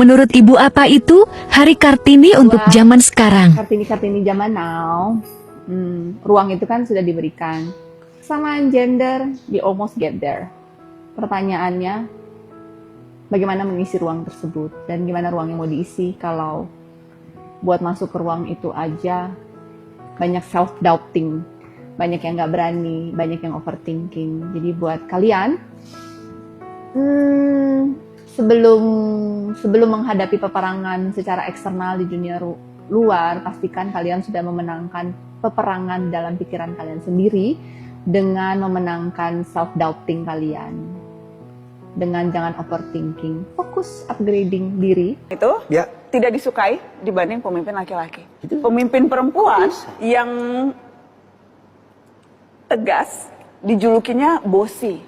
Menurut Ibu apa itu Hari Kartini untuk zaman sekarang? Kartini zaman now, ruang itu kan sudah diberikan. Kesamaan gender, we almost get there. Pertanyaannya, bagaimana mengisi ruang tersebut dan gimana ruang yang mau diisi kalau buat masuk ke ruang itu aja banyak self-doubting, banyak yang nggak berani, banyak yang overthinking. Jadi buat kalian, sebelum menghadapi peperangan secara eksternal di dunia luar, pastikan kalian sudah memenangkan peperangan dalam pikiran kalian sendiri dengan memenangkan self-doubting kalian. Dengan jangan overthinking, fokus upgrading diri. Itu tidak disukai dibanding pemimpin laki-laki. Pemimpin perempuan yang tegas dijulukinya bossy.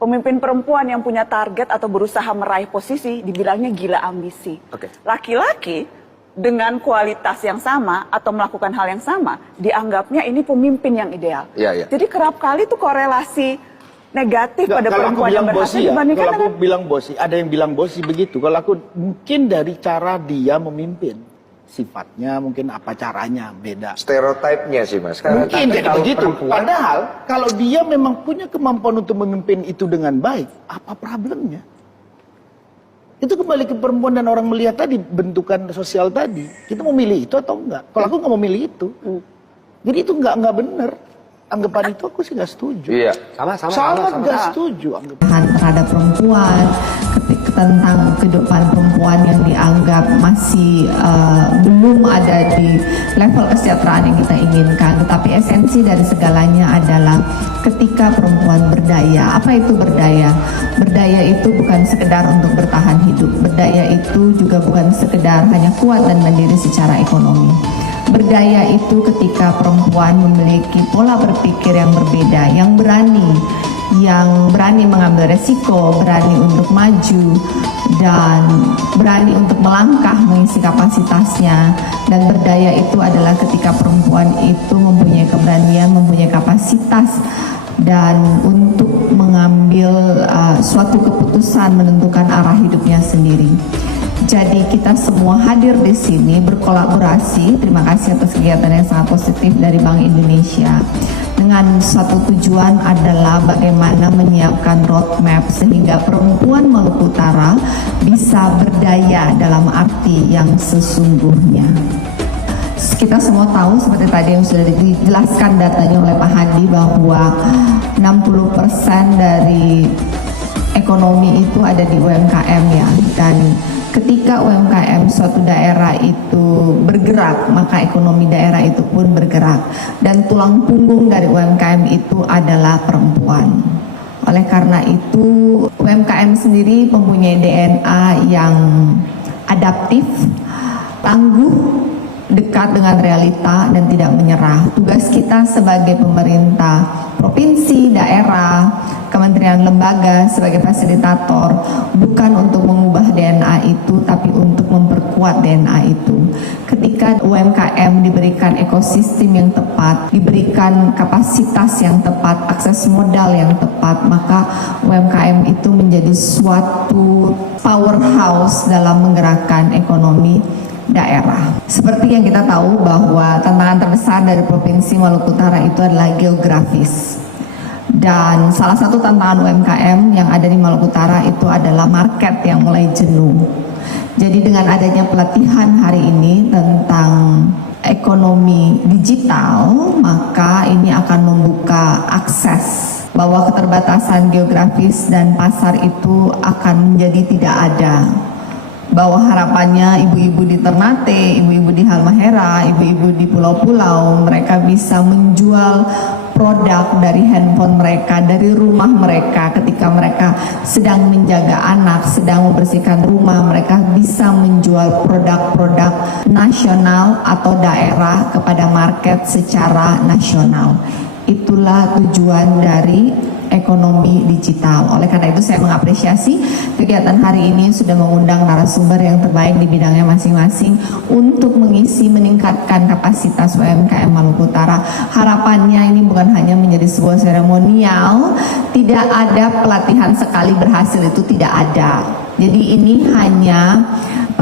Pemimpin perempuan yang punya target atau berusaha meraih posisi dibilangnya gila ambisi. Laki-laki dengan kualitas yang sama atau melakukan hal yang sama dianggapnya ini pemimpin yang ideal. Jadi kerap kali tuh korelasi negatif pada perempuan yang berhasil dibandingkan kalau aku bilang bosi, ada yang bilang bosi begitu. Kalau aku mungkin dari cara dia memimpin, sifatnya mungkin apa caranya beda. Stereotipnya sih Mas. Mungkin jadi begitu. Padahal kalau dia memang punya kemampuan untuk memimpin itu dengan baik, apa problemnya? Itu kembali ke perempuan dan orang melihat tadi, bentukan sosial tadi. Kita mau milih itu atau enggak? Kalau aku nggak mau milih itu, jadi itu nggak benar. Anggapan itu aku sih nggak setuju. Iya, sama nggak setuju. Terhadap perempuan, tentang kehidupan perempuan yang dianggap masih belum ada di level kesejahteraan yang kita inginkan. Tetapi esensi dari segalanya adalah ketika perempuan berdaya. Apa itu berdaya? Berdaya itu bukan sekedar untuk bertahan hidup. Berdaya itu juga bukan sekedar hanya kuat dan mandiri secara ekonomi. Berdaya itu ketika perempuan memiliki pola berpikir yang berbeda, yang berani mengambil resiko, berani untuk maju, dan berani untuk melangkah mengisi kapasitasnya. Dan berdaya itu adalah ketika perempuan itu mempunyai keberanian, mempunyai kapasitas, dan untuk mengambil suatu keputusan menentukan arah hidupnya sendiri. Jadi kita semua hadir di sini berkolaborasi. Terima kasih atas kegiatan yang sangat positif dari Bank Indonesia. Dengan suatu tujuan adalah bagaimana menyiapkan roadmap sehingga perempuan Maluku Utara bisa berdaya dalam arti yang sesungguhnya. Kita semua tahu seperti tadi yang sudah dijelaskan datanya oleh Pak Hadi bahwa 60% dari ekonomi itu ada di UMKM ya, dan ketika UMKM suatu daerah itu bergerak, maka ekonomi daerah itu pun bergerak. Dan tulang punggung dari UMKM itu adalah perempuan. Oleh karena itu, UMKM sendiri mempunyai DNA yang adaptif, tangguh, dekat dengan realita, dan tidak menyerah. Tugas kita sebagai pemerintah provinsi, daerah, kementerian, lembaga sebagai fasilitator bukan untuk mengubah DNA itu, tapi untuk memperkuat DNA itu. Ketika UMKM diberikan ekosistem yang tepat, diberikan kapasitas yang tepat, akses modal yang tepat, maka UMKM itu menjadi suatu powerhouse dalam menggerakkan ekonomi daerah. Seperti yang kita tahu bahwa tantangan terbesar dari Provinsi Maluku Utara itu adalah geografis. Dan salah satu tantangan UMKM yang ada di Maluku Utara itu adalah market yang mulai jenuh. Jadi dengan adanya pelatihan hari ini tentang ekonomi digital, maka ini akan membuka akses bahwa keterbatasan geografis dan pasar itu akan menjadi tidak ada. Bahwa harapannya ibu-ibu di Ternate, ibu-ibu di Halmahera, ibu-ibu di pulau-pulau, mereka bisa menjual produk dari handphone mereka, dari rumah mereka. Ketika mereka sedang menjaga anak, sedang membersihkan rumah, mereka bisa menjual produk-produk nasional atau daerah kepada market secara nasional. Itulah tujuan dari ekonomi digital. Oleh karena itu saya mengapresiasi kegiatan hari ini sudah mengundang narasumber yang terbaik di bidangnya masing-masing untuk mengisi, meningkatkan kapasitas UMKM Maluku Utara. Harapannya ini bukan hanya menjadi sebuah seremonial, tidak ada pelatihan sekali berhasil, itu tidak ada. Jadi ini hanya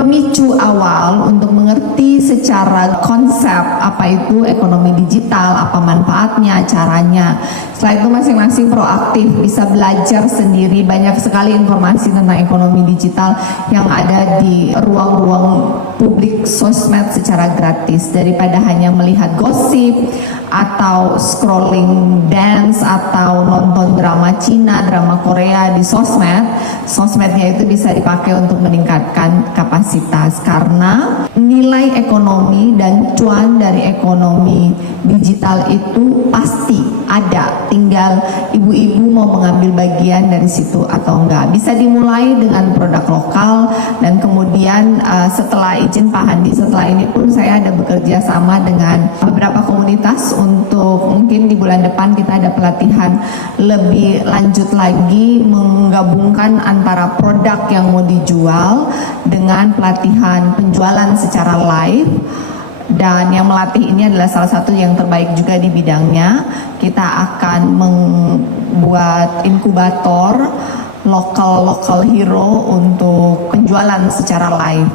pemicu awal untuk mengerti secara konsep apa itu ekonomi digital, apa manfaatnya, caranya. Setelah itu masing-masing proaktif, bisa belajar sendiri. Banyak sekali informasi tentang ekonomi digital yang ada di ruang-ruang publik sosmed secara gratis, daripada hanya melihat gosip atau scrolling dance atau nonton drama Cina, drama Korea di sosmed. Sosmednya itu bisa dipakai untuk meningkatkan kapasitas, karena nilai ekonomi dan cuan dari ekonomi digital itu pasti ada, tinggal ibu-ibu mau mengambil bagian dari situ atau enggak. Bisa dimulai dengan produk lokal, dan kemudian setelah izin Pak Handi, setelah ini pun saya ada bekerja sama dengan beberapa komunitas untuk mungkin di bulan depan kita ada pelatihan lebih lanjut lagi, menggabungkan antara produk yang mau dijual dengan pelatihan penjualan secara live. Dan yang melatih ini adalah salah satu yang terbaik juga di bidangnya. Kita akan membuat inkubator local hero untuk penjualan secara live.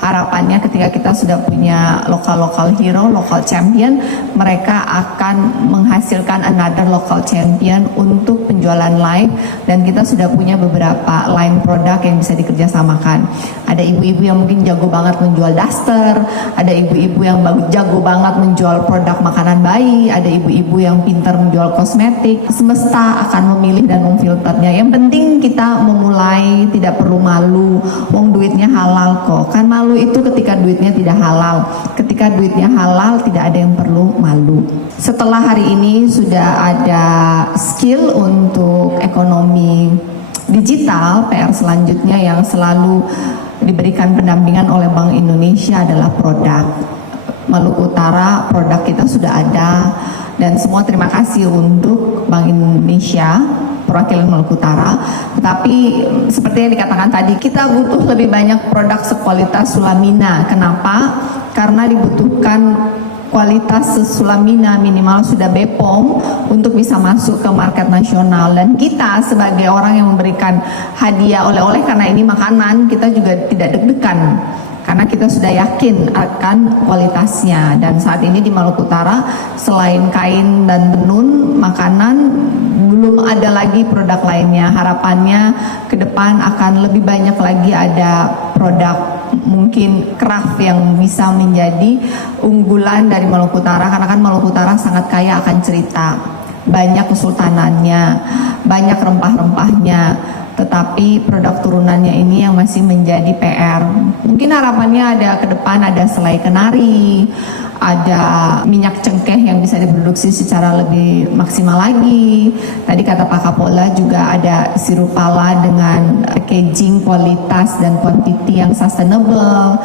Harapannya ketika kita sudah punya local hero, local champion, mereka akan menghasilkan another local champion untuk penjualan live, dan kita sudah punya beberapa line produk yang bisa dikerjasamakan. Ada ibu-ibu yang mungkin jago banget menjual daster, ada ibu-ibu yang jago banget menjual produk makanan bayi, ada ibu-ibu yang pintar menjual kosmetik. Semesta akan memilih dan memfilternya. Yang penting kita memulai, tidak perlu malu. Wong duitnya halal kok. Kan malu itu ketika duitnya tidak halal. Ketika duitnya halal, tidak ada yang perlu malu. Setelah hari ini sudah ada skill untuk ekonomi digital, PR selanjutnya yang selalu diberikan pendampingan oleh Bank Indonesia adalah produk. Maluku Utara, produk kita sudah ada, dan semua terima kasih untuk Bank Indonesia, perwakilan Maluku Utara. Tetapi seperti yang dikatakan tadi, kita butuh lebih banyak produk sekualitas Sulamina. Kenapa? Karena dibutuhkan kualitas Sulamina minimal sudah BPOM untuk bisa masuk ke market nasional. Dan kita sebagai orang yang memberikan hadiah oleh-oleh, karena ini makanan, kita juga tidak deg-degan karena kita sudah yakin akan kualitasnya. Dan saat ini di Maluku Utara selain kain dan tenun, makanan, belum ada lagi produk lainnya. Harapannya ke depan akan lebih banyak lagi ada produk mungkin craft yang bisa menjadi unggulan dari Maluku Utara, karena kan Maluku Utara sangat kaya akan cerita, banyak kesultanannya, banyak rempah-rempahnya, tetapi produk turunannya ini yang masih menjadi PR. Mungkin harapannya ada ke depan ada selai kenari, ada minyak cengkeh yang bisa diproduksi secara lebih maksimal lagi. Tadi kata Pak Kapolda juga ada sirup pala dengan packaging kualitas dan quantity yang sustainable.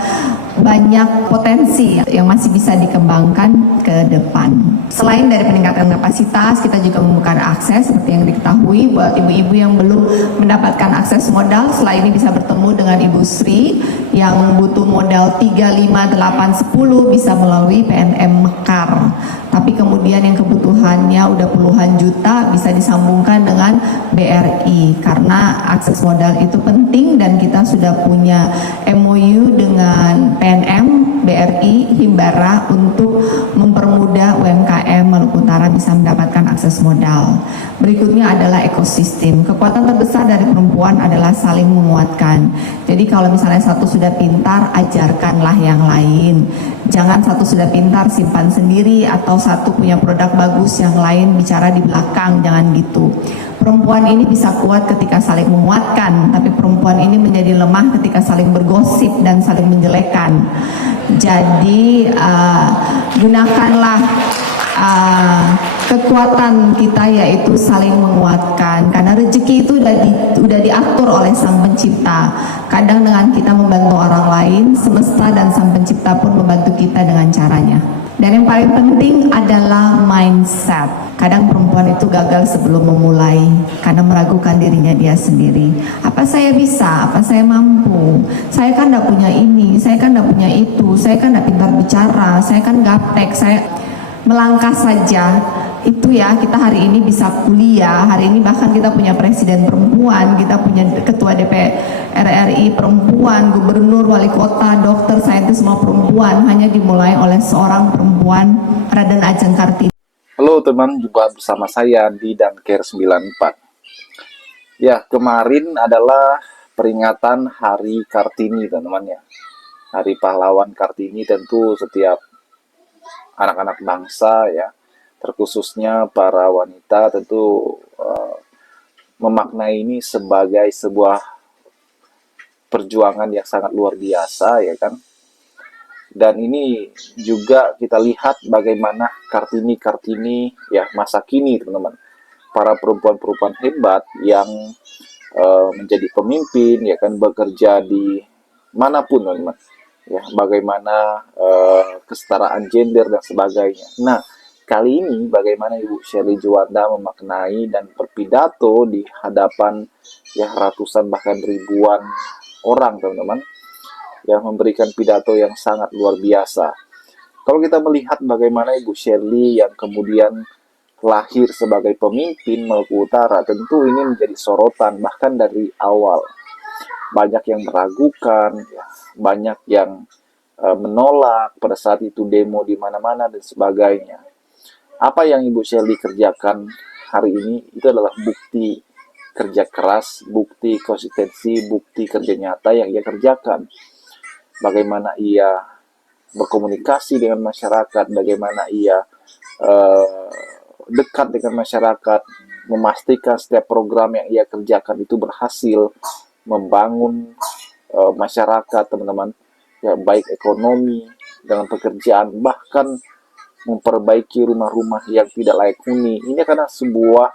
Banyak potensi yang masih bisa dikembangkan ke depan. Selain dari peningkatan kapasitas, kita juga membuka akses seperti yang diketahui buat ibu-ibu yang belum mendapatkan akses modal. Setelah ini bisa bertemu dengan Ibu Sri yang butuh modal 3, 5, 8, 10 bisa melalui PNM Mekar. Tapi kemudian yang kebutuhannya udah puluhan juta bisa disambungkan dengan BRI, karena akses modal itu penting. Dan kita sudah punya MOU dengan PNM, BRI, Himbara untuk mempermudah UMKM Maluku Utara bisa mendapatkan akses modal. Berikutnya adalah ekosistem. Kekuatan terbesar dari perempuan adalah saling menguatkan. Jadi kalau misalnya satu sudah pintar, ajarkanlah yang lain. Jangan satu sudah pintar simpan sendiri, atau satu punya produk bagus yang lain bicara di belakang. Jangan gitu. Perempuan ini bisa kuat ketika saling menguatkan, tapi perempuan ini menjadi lemah ketika saling bergosip dan saling menjelekan. Jadi gunakanlah kekuatan kita, yaitu saling menguatkan, karena rezeki itu udah diatur oleh Sang Pencipta. Kadang dengan kita membantu orang lain, semesta dan Sang Pencipta pun membantu kita dengan caranya. Dan yang paling penting adalah mindset. Kadang perempuan itu gagal sebelum memulai karena meragukan dirinya dia sendiri. Apa saya bisa? Apa saya mampu? Saya kan gak punya ini, saya kan gak punya itu, saya kan gak pintar bicara, saya kan gaptek, saya melangkah saja itu ya kita hari ini bisa kuliah, hari ini bahkan kita punya presiden perempuan, kita punya ketua DPR RI perempuan, gubernur, wali kota, dokter, saintis semua perempuan, hanya dimulai oleh seorang perempuan, Raden Ajeng Kartini. Halo teman, jumpa bersama saya di dan Care 94. Ya, kemarin adalah peringatan Hari Kartini teman-teman ya. Hari Pahlawan Kartini, tentu setiap anak-anak bangsa ya, terkhususnya para wanita tentu memaknai ini sebagai sebuah perjuangan yang sangat luar biasa ya kan. Dan ini juga kita lihat bagaimana Kartini ya masa kini teman-teman, para perempuan-perempuan hebat yang menjadi pemimpin ya kan, bekerja di manapun teman-teman ya, bagaimana kesetaraan gender dan sebagainya. Nah, kali ini bagaimana Ibu Sherly Juanda memaknai dan berpidato di hadapan ya ratusan bahkan ribuan orang teman-teman, yang memberikan pidato yang sangat luar biasa. Kalau kita melihat bagaimana Ibu Sherly yang kemudian lahir sebagai pemimpin Maluku Utara, tentu ini menjadi sorotan bahkan dari awal. Banyak yang meragukan, ya, banyak yang menolak pada saat itu demo di mana-mana dan sebagainya. Apa yang Ibu Sherly kerjakan hari ini itu adalah bukti kerja keras, bukti konsistensi, bukti kerja nyata yang ia kerjakan. Bagaimana ia berkomunikasi dengan masyarakat, bagaimana ia dekat dengan masyarakat, memastikan setiap program yang ia kerjakan itu berhasil membangun masyarakat teman-teman ya, baik ekonomi dengan pekerjaan, bahkan memperbaiki rumah-rumah yang tidak layak huni. Ini karena sebuah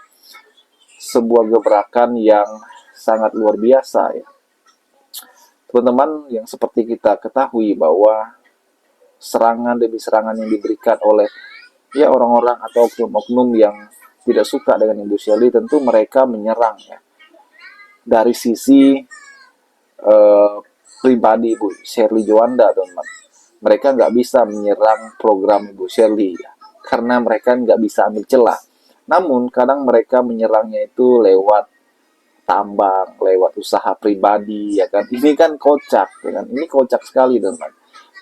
gebrakan yang sangat luar biasa ya teman-teman, yang seperti kita ketahui bahwa serangan demi serangan yang diberikan oleh ya orang-orang atau oknum-oknum yang tidak suka dengan Ibu Sherly, tentu mereka menyerang ya dari sisi pribadi Ibu Sherly Juanda teman-teman. Mereka nggak bisa menyerang program Ibu Sherly ya, karena mereka nggak bisa ambil celah. Namun kadang mereka menyerangnya itu lewat tambang, lewat usaha pribadi ya kan. Ini kan kocak ya kan. Ini kocak sekali teman-teman.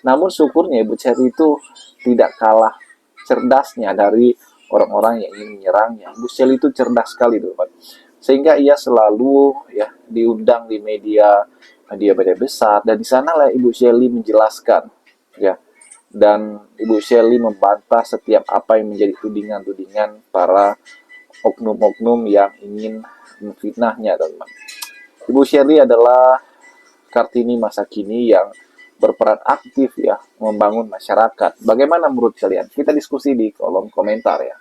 Namun syukurnya Ibu Sherly itu tidak kalah cerdasnya dari orang-orang yang ingin menyerangnya. Ibu Sherly itu cerdas sekali teman-teman. Sehingga ia selalu ya diundang di media besar, dan di sanalah Ibu Sherly menjelaskan ya, dan Ibu Sherly membantah setiap apa yang menjadi tudingan-tudingan para oknum-oknum yang ingin memfitnahnya teman-teman. Ibu Sherly adalah Kartini masa kini yang berperan aktif ya membangun masyarakat. Bagaimana menurut kalian? Kita diskusi di kolom komentar ya.